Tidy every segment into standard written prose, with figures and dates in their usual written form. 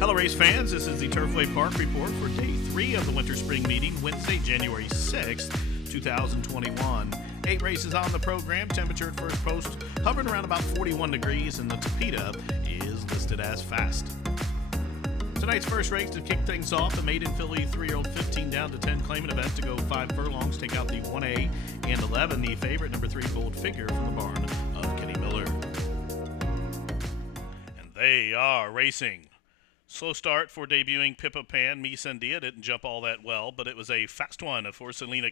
Hello race fans, this is the Turfway Park Report for day 3 of the Winter Spring Meeting, Wednesday, January 6th, 2021. 8 races on the program, temperature at first post hovering around about 41 degrees, and the TAPATIA is listed as fast. Tonight's first race to kick things off, the maiden filly 3-year-old 15 down to 10 claiming event to go 5 furlongs, take out the 1A and 11, the favorite number 3 Bold Figure from the barn of Kenny Miller. And they are racing. Slow start for debuting PIPA Me SANDIA didn't jump all that well, but it was a fast one for SELENA.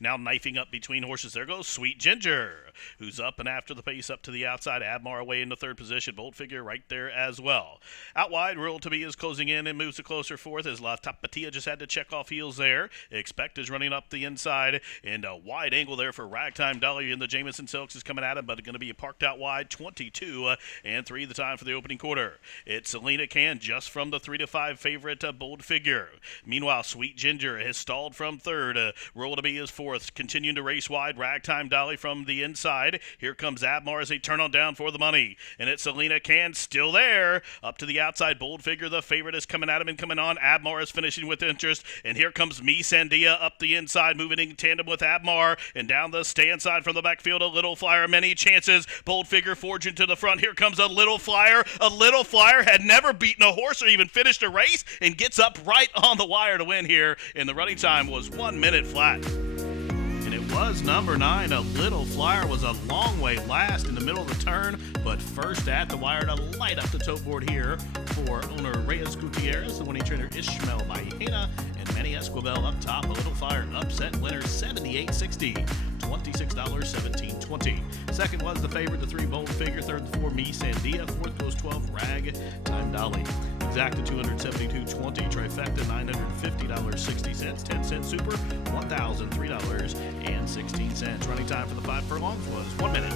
Now knifing up between horses. There goes Sweet Ginger, who's up and after the pace up to the outside. ABBMAR away into third position. Bold Figure right there as well. Out wide, Rule to Be is closing in and moves to closer fourth as TAPATIA just had to check off heels there. Expect is running up the inside, and a wide angle there for Ragtime. Dolly in the Jameson Silks is coming at him, but going to be parked out wide. 22 and 3 the time for the opening quarter. It's SELENA just from the 3-5 favorite Bold Figure. Meanwhile, Sweet Ginger has stalled from third. Roll to Be is fourth. Continuing to race wide. Ragtime Dolly from the inside. Here comes ABBMAR as they turn on down for the money. And it's SELENA still there. Up to the outside. Bold Figure, the favorite, is coming at him and coming on. ABBMAR is finishing with interest. And here comes Me SANDIA up the inside, moving in tandem with ABBMAR. And down the stand side from the backfield, a Little Flyer. Many chances. Bold Figure forging to the front. Here comes a Little Flyer. A Little Flyer had never beaten a horse or even finished a race and gets up right on the wire to win here. And the running time was 1 minute flat. And it was number 9. A Little Flyer was a long way last in the middle of the turn, but first at the wire to light up the tote board here for owner Reyes Gutierrez, the winning trainer Ishmael Bahena, and Manny Esquivel up top. A Little Flyer upset winner 78.60. $26.1720. Second was the favorite, the 3 Bold Figure. Third, the 4 Me SANDIA. Fourth goes 12 Ragtime Dolly. Exacta $272.20. Trifecta $950.60. 10-cent super $1,003.16. Running time for the 5 furlongs was 1 minute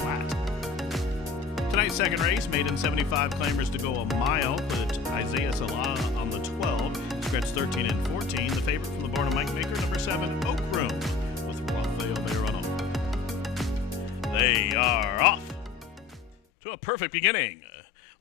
flat. Tonight's second race, maiden 75 claimers to go a mile. Put Isaiah Salah on the 12. Scratch 13 and 14. The favorite from the barn of Mike Maker, number 7 Oak Room. They are off to a perfect beginning.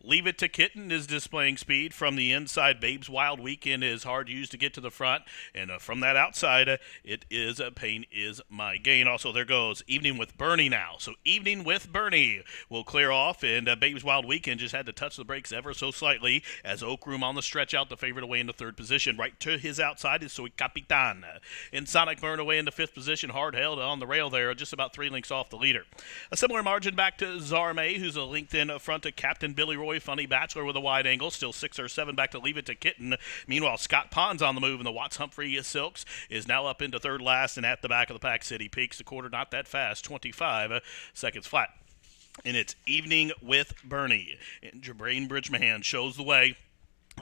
Leave It to Kitten is displaying speed from the inside. Babe's Wild Weekend is hard used to get to the front. And from that outside, it is Pain Is My Gain. Also, there goes Evening with Bernie now. So Evening with Bernie will clear off. And Babe's Wild Weekend just had to touch the brakes ever so slightly as Oak Room on the stretch out, the favorite away into third position. Right to his outside is CAPITAN. And Sonic Burn away into fifth position. Hard held on the rail there, just about 3 lengths off the leader. A similar margin back to ZARMAE, who's a length in front to Captain Billy Roy. Funny Bachelor with a wide angle, still 6 or 7 back to Leave It to Kitten. Meanwhile, Scott Pond's on the move, and the Watts Humphrey Silks is now up into third last, and at the back of the pack, City Peaks, the quarter not that fast, 25 seconds flat. And it's Evening with Bernie. And Jabrain Bridgemahan shows the way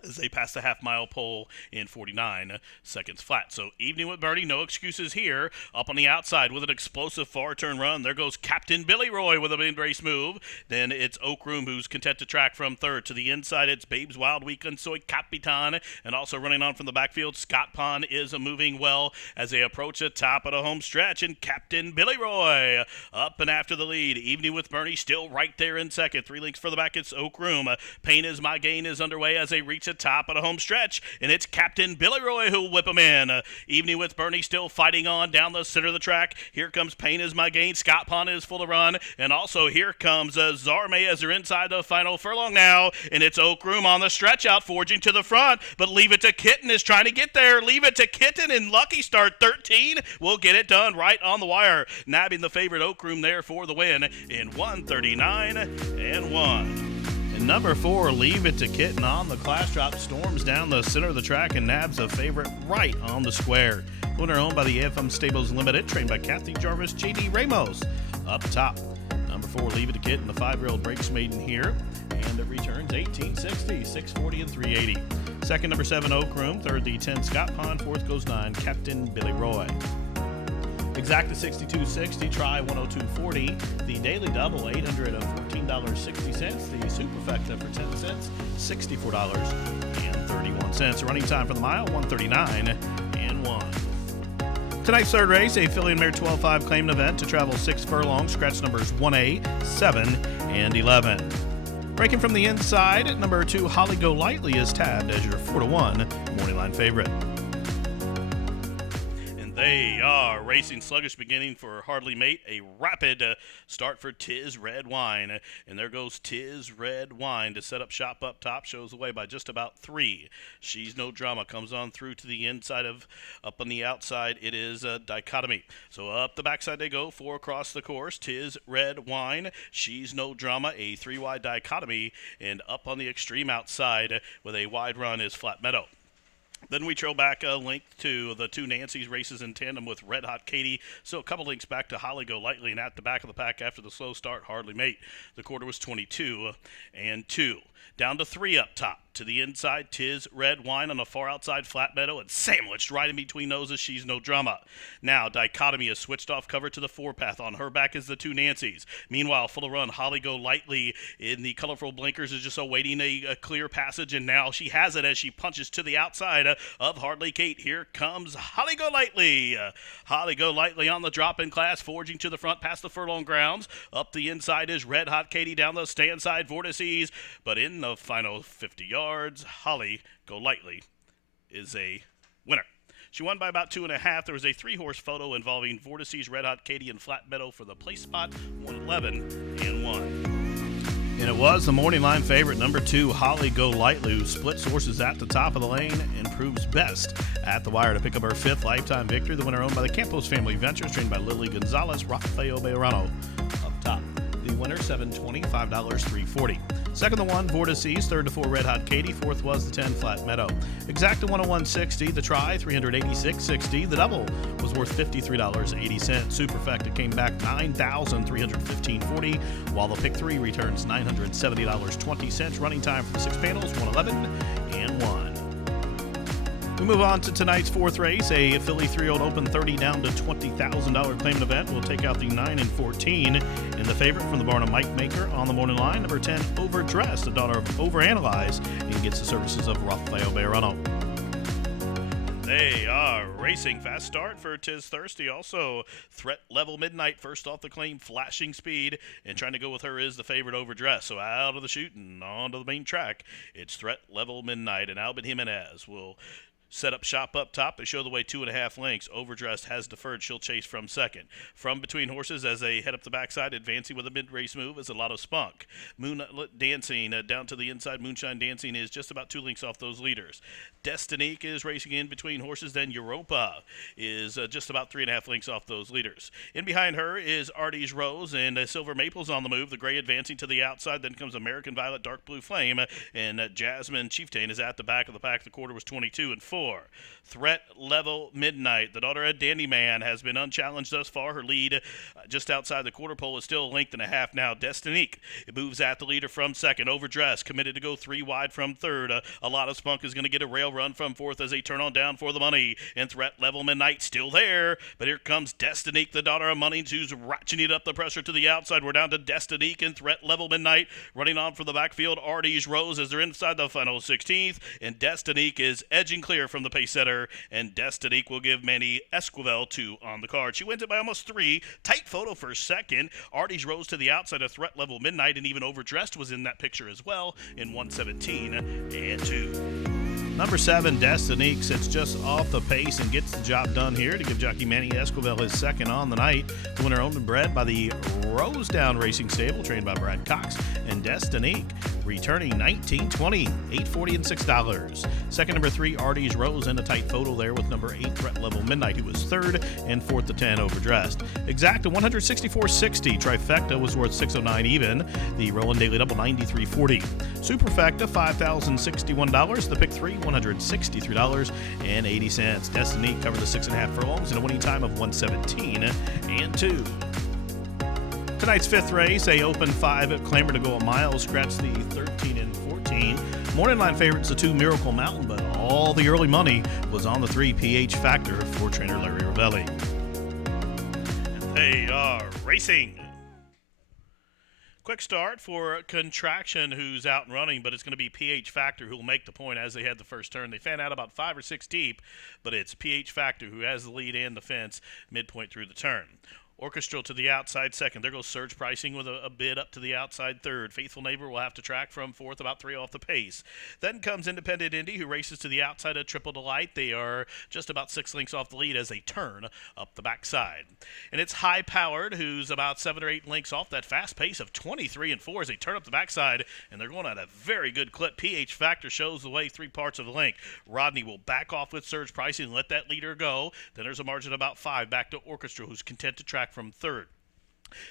as they pass the half-mile pole in 49 seconds flat. So Evening with Bernie, no excuses here. Up on the outside with an explosive far-turn run. There goes Captain Billy Roy with a mid-race move. Then it's Oak Room, who's content to track from third. To the inside, it's Babe's Wild Weekend, Soy Capitan. And also running on from the backfield, Scott Pond is moving well as they approach the top of the home stretch. And Captain Billy Roy up and after the lead. Evening with Bernie still right there in second. 3 lengths for the back, it's Oak Room. Pain Is My Gain is underway as they reach the top of the home stretch, and it's Captain Billy Roy who'll whip him in. Evening with Bernie still fighting on down the center of the track. Here comes Pain Is My Gain. Scott Pond is full to run, and also here comes ZARMAE as they're inside the final furlong now, and it's Oak Room on the stretch out, forging to the front, but Leave It to Kitten is trying to get there. Leave It to Kitten and Lucky Start 13 will get it done right on the wire, nabbing the favorite Oak Room there for the win in 1:39 and 1. And number 4, Leave It to Kitten on the class drop, storms down the center of the track and nabs a favorite right on the square. Winner owned by the AFM Stables Limited, trained by Kathy Jarvis, J.D. Ramos. Up top, number 4, Leave It to Kitten, the 5-year-old breaks maiden here, and it returns 1860, 640 and 380. Second, number 7, Oak Room. Third, the 10, Scott Pond. Fourth goes 9, Captain Billy Roy. Exacta 62.60, try 102.40. The daily double $814.60. The superfecta for 10 cents, $64.31. Running time for the mile 1:39 and 1. Tonight's third race, a filly and mare 12-5 claiming event to travel 6 furlongs. Scratch numbers 1A, 7, and 11. Breaking from the inside, number 2, Holly Go Lightly is tabbed as your 4-1 morning line favorite. They are racing sluggish beginning for Hardly Mate, a rapid start for Tiz Red Wine. And there goes Tiz Red Wine to set up shop up top, shows away by just about 3. She's No Drama comes on through to the inside of, up on the outside, it is Dichotomy. So up the backside they go, 4 across the course, Tiz Red Wine, She's No Drama, a 3-wide Dichotomy, and up on the extreme outside with a wide run is Flat Meadow. Then we trail back a link to the 2 Nancy's races in tandem with Red Hot Katie. So a couple links back to Holly Go Lightly, and at the back of the pack after the slow start, Hardly Mate. The quarter was 22-2. Down to 3 up top. To the inside, Tiz Red Wine on the far outside, Flat Meadow, and sandwiched right in between those is She's No Drama. Now, Dichotomy has switched off cover to the 4 path. On her back is the 2 Nancy's. Meanwhile, full of run, Holly Go Lightly in the colorful blinkers is just awaiting a clear passage, and now she has it as she punches to the outside of Hardly Kate. Here comes Holly Go Lightly. Holly Go Lightly on the drop-in class, forging to the front past the furlong grounds. Up the inside is Red Hot Katie, down the stand side, Vortices, but in the final 50 yards, Holly Go Lightly is a winner. She won by about 2.5. There was a 3-horse photo involving Vortices, Red Hot Katie, and Flat Meadow for the place spot, 111-1. And it was the morning line favorite, number 2, Holly Go Lightly, who splits horses at the top of the lane and proves best at the wire to pick up her 5th lifetime victory. The winner owned by the Campos Family Ventures, trained by Lily Gonzalez, Rafael Bejarano up top. The winner, $720, $5.340. Second, the 1, Vortices. Third to 4, Red Hot Katie. Fourth was the 10, Flat Meadow. Exacta, 101.60. The try, $386.60. The double was worth $53.80. Superfecta came back $9,315.40, while the pick 3 returns $970.20. Running time for the 6 panels, 111-1. We move on to tonight's 4th race, a Philly 3-year-old Open 30 down to $20,000 claimant event. We'll take out the 9 and 14, and the favorite from the barn of Mike Maker on the morning line, number 10, Overdressed, the daughter of Overanalyze, and gets the services of Rafael Bejarano. They are racing. Fast start for Tiz Thirsty. Also, Threat Level Midnight, first off the claim, flashing speed, and trying to go with her is the favorite Overdressed. So out of the chute and onto the main track, it's Threat Level Midnight, and Albert Jimenez will set up shop up top. They show the way 2.5 lengths. Overdressed has deferred. She'll chase from second. From between horses as they head up the backside, advancing with a mid-race move is a lot of Spunk. Moonlit Dancing down to the inside. Moonshine Dancing is just about 2 lengths off those leaders. Destinique is racing in between horses. Then Europa is just about 3.5 lengths off those leaders. In behind her is Artie's Rose, and Silver Maple's on the move. The gray advancing to the outside. Then comes American Violet, Dark Blue Flame, and Jasmine Chieftain is at the back of the pack. The quarter was 22-4. Threat Level Midnight, the daughter of Dandy Man, has been unchallenged thus far. Her lead just outside the quarter pole is still a length and a half now. Destinique, it moves at the leader from second. Overdressed, committed to go 3 wide from third. A lot of Spunk is going to get a rail run from fourth as they turn on down for the money. And Threat Level Midnight still there, but here comes Destinique, the daughter of Money, who's ratcheting up the pressure to the outside. We're down to Destinique and Threat Level Midnight running on for the backfield. Artie's Rose as they're inside the final 16th, and Destinique is edging clear from the pace setter, and Destinique will give Manny Esquivel 2 on the card. She wins it by almost 3. Tight photo for second. Artie's Rose to the outside of Threat Level Midnight, and even Overdressed was in that picture as well in 117-2. Number 7, Destinique, sits just off the pace and gets the job done here to give jockey Manny Esquivel his second on the night. The winner owned and bred by the Rosedown Racing Stable, trained by Brad Cox, and Destinique returning $19.20, $8.40, and $6. Second, number 3, Artie's Rose, in a tight photo there with number 8, Threat Level Midnight, who was third, and fourth to 10, Overdressed. Exacta, $164.60. Trifecta was worth $609 even. The Roland Daily Double, $93.40. Superfecta, $5,061. The pick 3, $163.80. Destinique covered the 6.5 furlongs in a winning time of 117-2. Tonight's 5th race, a Open 5 claimer to go a mile, scratch the 13 and 14. Morning line favorites, the 2, Miracle Mountain, but all the early money was on the 3, PH Factor for trainer Larry Ravelli. And they are racing. Quick start for Contraction, who's out and running, but it's going to be PH Factor who will make the point as they head the first turn. They fan out about 5 or 6 deep, but it's PH Factor who has the lead and the fence midpoint through the turn. Orchestra to the outside second. There goes Surge Pricing with a bid up to the outside third. Faithful Neighbor will have to track from fourth, about 3 off the pace. Then comes Independent Indy, who races to the outside of Triple Delight. They are just about 6 lengths off the lead as they turn up the backside. And it's High Powered, who's about 7 or 8 lengths off that fast pace of 23 and 4 as they turn up the backside, and they're going at a very good clip. PH Factor shows the way 3 parts of the length. Rodney will back off with Surge Pricing and let that leader go. Then there's a margin of about 5 back to Orchestra, who's content to track from third.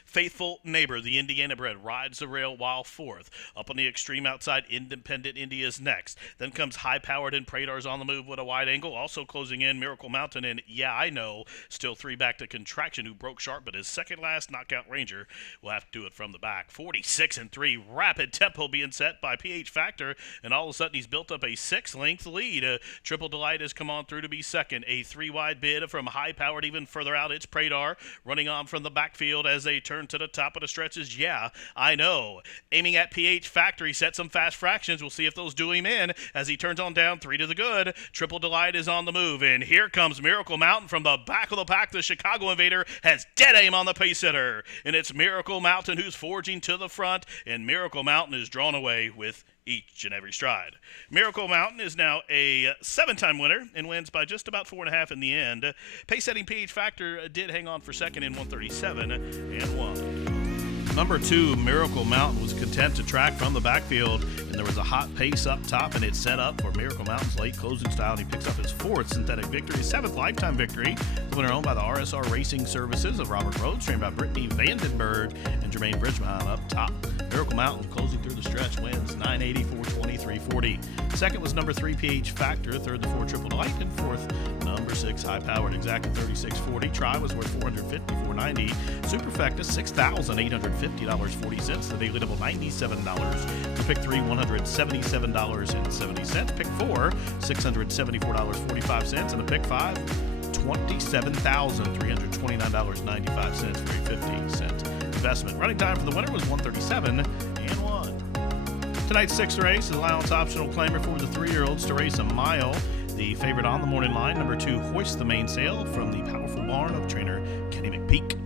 Faithful Neighbor, the Indiana bred, rides the rail while fourth. Up on the extreme outside, Independent Indy is next. Then comes High Powered and Pradar's on the move with a wide angle. Also closing in Miracle Mountain and Yeah I Know. Still 3 back to Contraction, who broke sharp, but his second last Knockout Ranger will have to do it from the back. 46 and 3, rapid tempo being set by PH Factor, and all of a sudden he's built up a 6-length lead. Triple Delight has come on through to be second. A 3-wide bid from High Powered even further out. It's Pradar running on from the backfield as they turn to the top of the stretches. Yeah, I Know. Aiming at PH Factor, he set some fast fractions. We'll see if those do him in as he turns on down 3 to the good. Triple Delight is on the move, and here comes Miracle Mountain from the back of the pack. The Chicago Invader has dead aim on the pace setter, and it's Miracle Mountain who's forging to the front, and Miracle Mountain is drawn away with each and every stride. Miracle Mountain is now a 7-time winner and wins by just about 4.5 in the end. Pace-setting PH Factor did hang on for second in 137 and 1. Number 2, Miracle Mountain, was content to track from the backfield, and there was a hot pace up top, and it's set up for Miracle Mountain's late closing style, and he picks up his 4th synthetic victory, 7th lifetime victory. The winner owned by the RSR Racing Services of Robert Rhodes, trained by Brittany Vandenberg and Jermaine Bridgman up top. Miracle Mountain closing through the stretch wins 980, 420, 340. Second was number 3, PH Factor. Third, the 4, Triple Delight. And fourth, number 6, High Powered, exacted 36.40. Try was worth $450, $490. Superfecta, $6,850.40. The daily double, $97. The pick 3, $177.70. Pick 4, $674.45. And the pick 5, $27,329.95 for a 50-cent investment. Running time for the winner was 137 and 1. Tonight's 6th race is allowance optional claimer for the 3-year-olds to race a mile. The favorite on the morning line, number 2, Hoist the Mainsail from the powerful barn of trainer Kenny McPeak.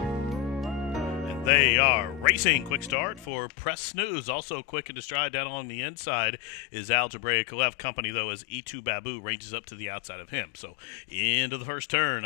They are racing. Quick start for Press Snooze. Also quick and to stride down along the inside is ALGEBRAIC. Left company, though, as E2 BABOU ranges up to the outside of him. So into the first turn,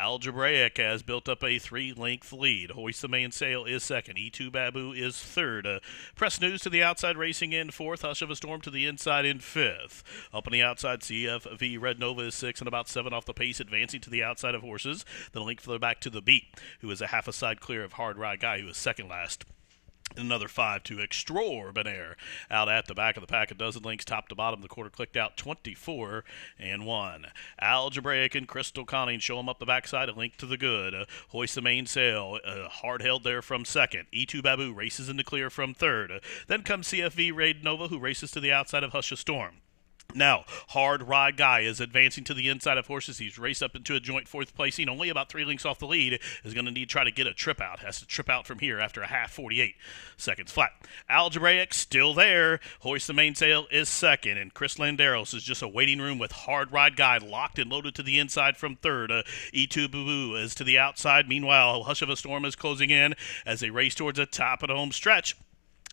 ALGEBRAIC has built up a 3-length lead. Hoist the Mainsail is second. E2 BABOU is third. Press Snooze to the outside racing in fourth. Hush of a Storm to the inside in fifth. Up on the outside, CFV Red Nova is 6 and about 7 off the pace, advancing to the outside of Horses. The link further back to the Beat, who is a half a side clear of Hard Ride Guy, who is second last. Another 5 to EXTRORBINAIRE out at the back of the pack. A dozen links top to bottom. The quarter clicked out 24 and 1. ALGEBRAIC and Crystal Conning show them up the backside. A link to the good. Hoist the Mainsail, hard held there from second. E2 BABOU races in the clear from third. Then comes CFV Red Nova, who races to the outside of Hush a Storm. Now, Hard Ride Guy is advancing to the inside of Horses. He's raced up into a joint 4th placing, only about 3 lengths off the lead. Is going to need to try to get a trip out. Has to trip out from here after a half 48 seconds flat. ALGEBRAIC still there. Hoist the Mainsail is second, and Chris Landeros is just a waiting room with Hard Ride Guy locked and loaded to the inside from third. E2 BABOU is to the outside. Meanwhile, Hush of a Storm is closing in as they race towards the top of the home stretch.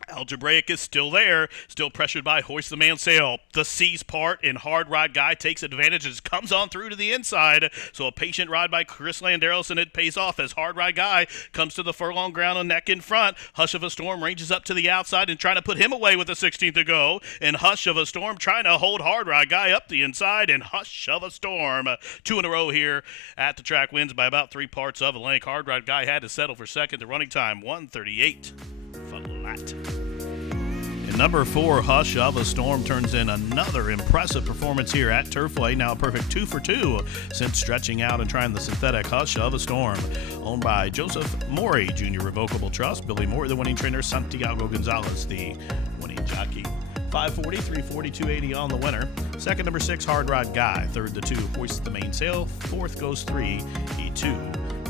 ALGEBRAIC is still there, still pressured by Hoist the Mainsail. The C's part, and Hard Ride Guy takes advantage and comes on through to the inside. So a patient ride by Chris Landeros, and it pays off as Hard Ride Guy comes to the furlong ground and neck in front. Hush of a Storm ranges up to the outside and trying to put him away with a 16th to go. And Hush of a Storm trying to hold Hard Ride Guy up the inside, and Hush of a Storm, 2 in a row here at the track, wins by about 3 parts of a length. Hard Ride Guy had to settle for second. The running time, 1:38 flat. And number 4, Hush of a Storm, turns in another impressive performance here at Turfway. Now a perfect 2 for 2 since stretching out and trying the synthetic. Hush of a Storm, owned by Joseph Maury Jr. Revocable Trust. Billy Moore, the winning trainer. Santiago Gonzalez, the winning jockey. 540, 340, 280 on the winner. Second, number 6, Hard Ride Guy. Third, the 2, Hoist the Mainsail. Fourth goes 3, E2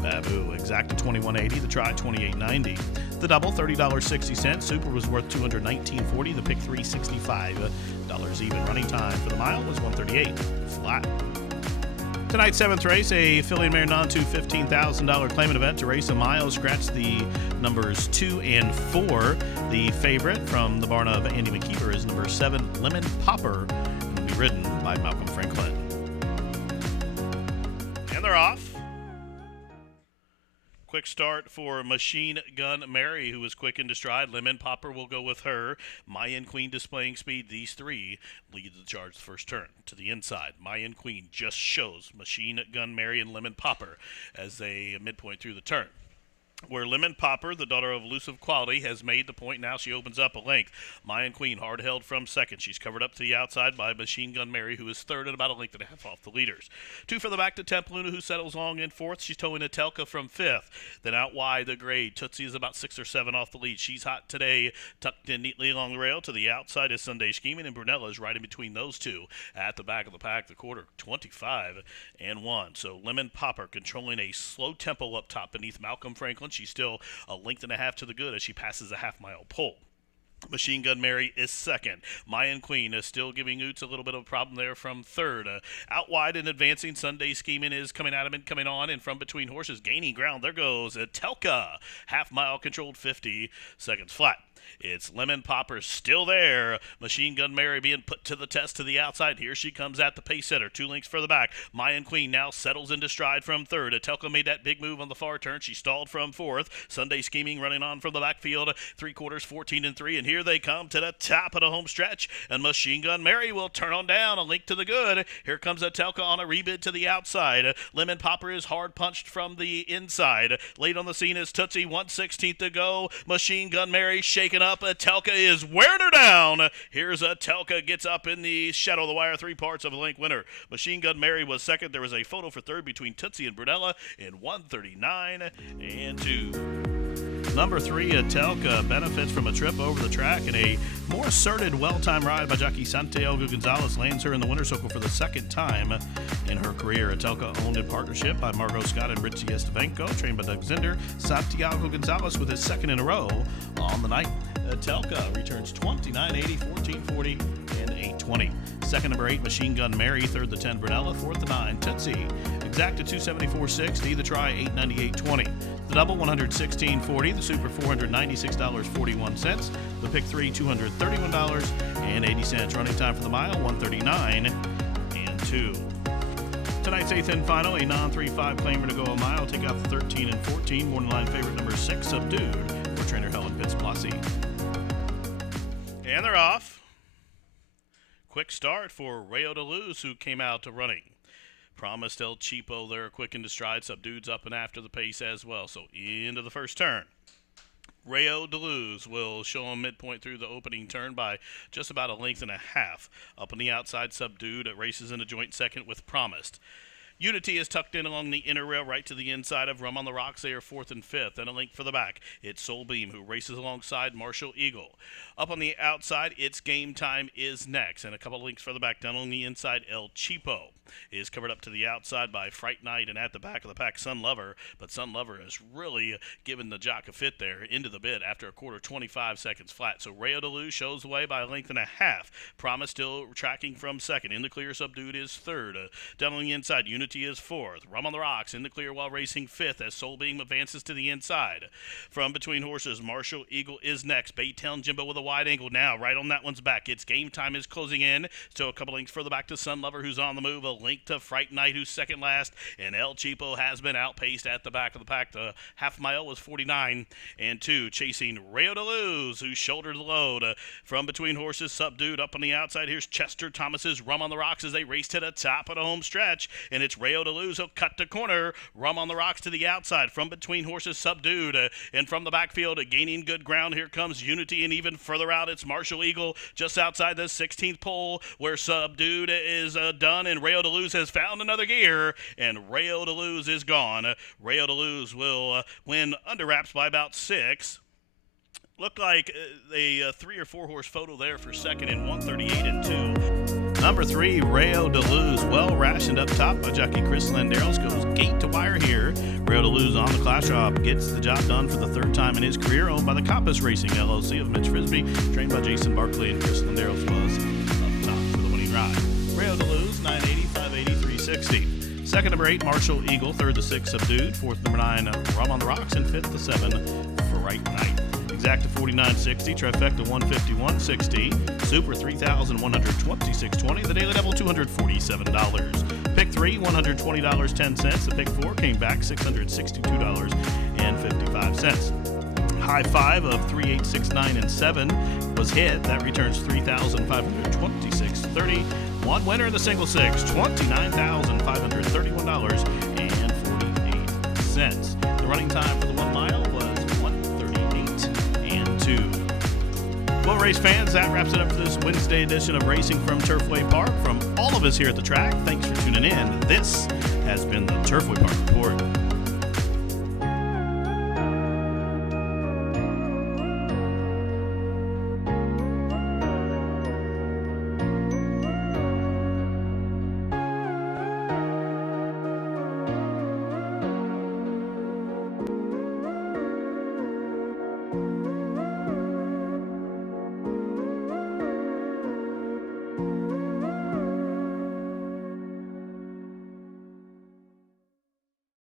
BABOU, exact to 21.80. The try, 28.90. The double, $30.60. Super was worth $219.40. The pick 3, $65 even. Running time for the mile was 1:38 flat. Tonight's 7th race, a filly mare non-2 $15,000 claimant event to race a mile. Scratch the numbers 2 and 4. The favorite from the barn of Andy McKeever is number 7, Lemon Popper, and will be ridden by Malcolm Franklin. And they're off. Quick start for Machine Gun Mary, who was quick into stride. Lemon Popper will go with her. Mayan Queen displaying speed. These three lead the charge the first turn. To the inside, Mayan Queen just shows Machine Gun Mary and Lemon Popper as they midpoint through the turn. Where Lemon Popper, the daughter of Elusive Quality, has made the point. Now she opens up a length. Mayan Queen hard held from second. She's covered up to the outside by Machine Gun Mary, who is third and about a length and a half off the leaders. 2 for the back to Templuna, who settles long in fourth. She's towing Atelka from fifth. Then out wide, the grade. Tootsie is about 6 or 7 off the lead. She's hot today, tucked in neatly along the rail. To the outside is Sunday Scheming, and Brunella is right in between those two. At the back of the pack, the quarter 25 and 1. So Lemon Popper controlling a slow tempo up top beneath Malcolm Franklin. She's still a length and a half to the good as she passes a half-mile pole. Machine Gun Mary is second. Mayan Queen is still giving Oots a little bit of a problem there from third. Out wide and advancing, Sunday Scheming is coming at him and coming on, and from between horses, gaining ground. There goes Atelka. Half-mile controlled 50 seconds flat. It's Lemon Popper still there. Machine Gun Mary being put to the test to the outside. Here she comes at the pace setter. 2 lengths further back. Mayan Queen now settles into stride from third. Atelka made that big move on the far turn. She stalled from fourth. Sunday Scheming running on from the backfield. 3/4, 14 and 3. And here they come to the top of the home stretch. And Machine Gun Mary will turn on down. A link to the good. Here comes Atelka on a rebid to the outside. Lemon Popper is hard punched from the inside. Late on the scene is Tootsie. 1/16 to go. Machine Gun Mary shaking up. Atelka is wearing her down. Here's Atelka, gets up in the shadow of the wire, 3 parts of a length winner. Machine Gun Mary was second. There was a photo for third between Tootsie and Brunella in 1:39 and 2. Number 3, Atelka, benefits from a trip over the track, and a more asserted, well-timed ride by jockey Santiago Gonzalez lands her in the winner's circle for the second time in her career. Atelka, owned in partnership by Margot Scott and Richie Estevenko, trained by Doug Zinder. Santiago Gonzalez with his second in a row on the night. Atelka returns 29.80, 14.40, and 8.20. Second, number 8, Machine Gun Mary. Third, the 10, Brunella. Fourth, the 9, Tootsie. Exacta 274.60. The try 898.20. The double 116.40. The super $496.41. The pick 3 $231.80. Running time for the mile 1:39 and 2. Tonight's 8th and final, a non-3-5 claimer to go a mile. Take out the 13 and 14. Morning line favorite number 6, Subdued, for trainer Helen Pitts-Blassie. And they're off. Quick start for Rayo de Luz, who came out to running. Promised El Cheapo there, quick into stride. Subdued's up and after the pace as well. So into the first turn. Rayo de Luz will show him midpoint through the opening turn by just about a length and a half. Up on the outside, Subdued. It races in a joint second with Promised. Unity is tucked in along the inner rail right to the inside of Rum on the Rocks. They are 4th and 5th. And a link for the back. It's Soul Beam, who races alongside Marshall Eagle. Up on the outside, It's Game Time is next. And a couple links for the back. Down on the inside, El Cheapo is covered up to the outside by Fright Night, and at the back of the pack, Sun Lover. But Sun Lover has really given the jock a fit there into the bid after a quarter 25 seconds flat. So Rayo de Luz shows the way by a length and a half. Promise still tracking from second. In the clear, Subdued is third. Down on the inside, Unity is fourth. Rum on the Rocks in the clear while racing fifth as Soul Beam advances to the inside. From between horses, Marshall Eagle is next. Baytown Jimbo with a wide angle now. Right on that one's back. It's Game Time is closing in. So a couple links further back to Sun Lover, who's on the move. A link to Fright Night, who's second last. And El Cheapo has been outpaced at the back of the pack. The half mile was 49 and 2. Chasing Rayo de Luz, who shouldered the load. From between horses, Subdued up on the outside. Here's Chester Thomas's Rum on the Rocks as they race to the top of the home stretch. And it's Rayo de Luz. He'll cut the corner. Rum on the Rocks to the outside. From between horses, Subdued. And from the backfield, gaining good ground. Here comes Unity. And even further out, it's Marshall Eagle just outside the 16th pole where Subdued is done. And Rayo de Luz has found another gear. And Rayo de Luz is gone. Rayo de Luz will win under wraps by about 6. Looked like a 3 or 4 horse photo there for second in 1:38 and 2. Number 3, Rayo de Luz, well rationed up top by jockey Chris Landeros, goes gate to wire here. Rayo de Luz on the class drop, gets the job done for the 3rd time in his career, owned by the Compass Racing LLC of Mitch Frisbee, trained by Jason Barkley, and Chris Landeros was up top for the winning ride. Rayo de Luz, 980, 580, 360. Second, number 8, Marshall Eagle. Third, the 6, Subdued. Fourth, number 9, Rum on the Rocks. And fifth, the 7, Fright Night. Exacta 49.60, Trifecta 151.60, Super 3,126.20. The daily double $247. Pick 3 $120.10. The pick 4 came back $662.55. High 5 of 3, 8, 6, 9, and 7 was hit. That returns $3,526.30. One winner in the single 6, $29,531.48. The running time for the 1 mile was 1:38.2. Well, race fans, that wraps it up for this Wednesday edition of Racing from Turfway Park. From all of us here at the track, thanks for tuning in. This has been the Turfway Park Report.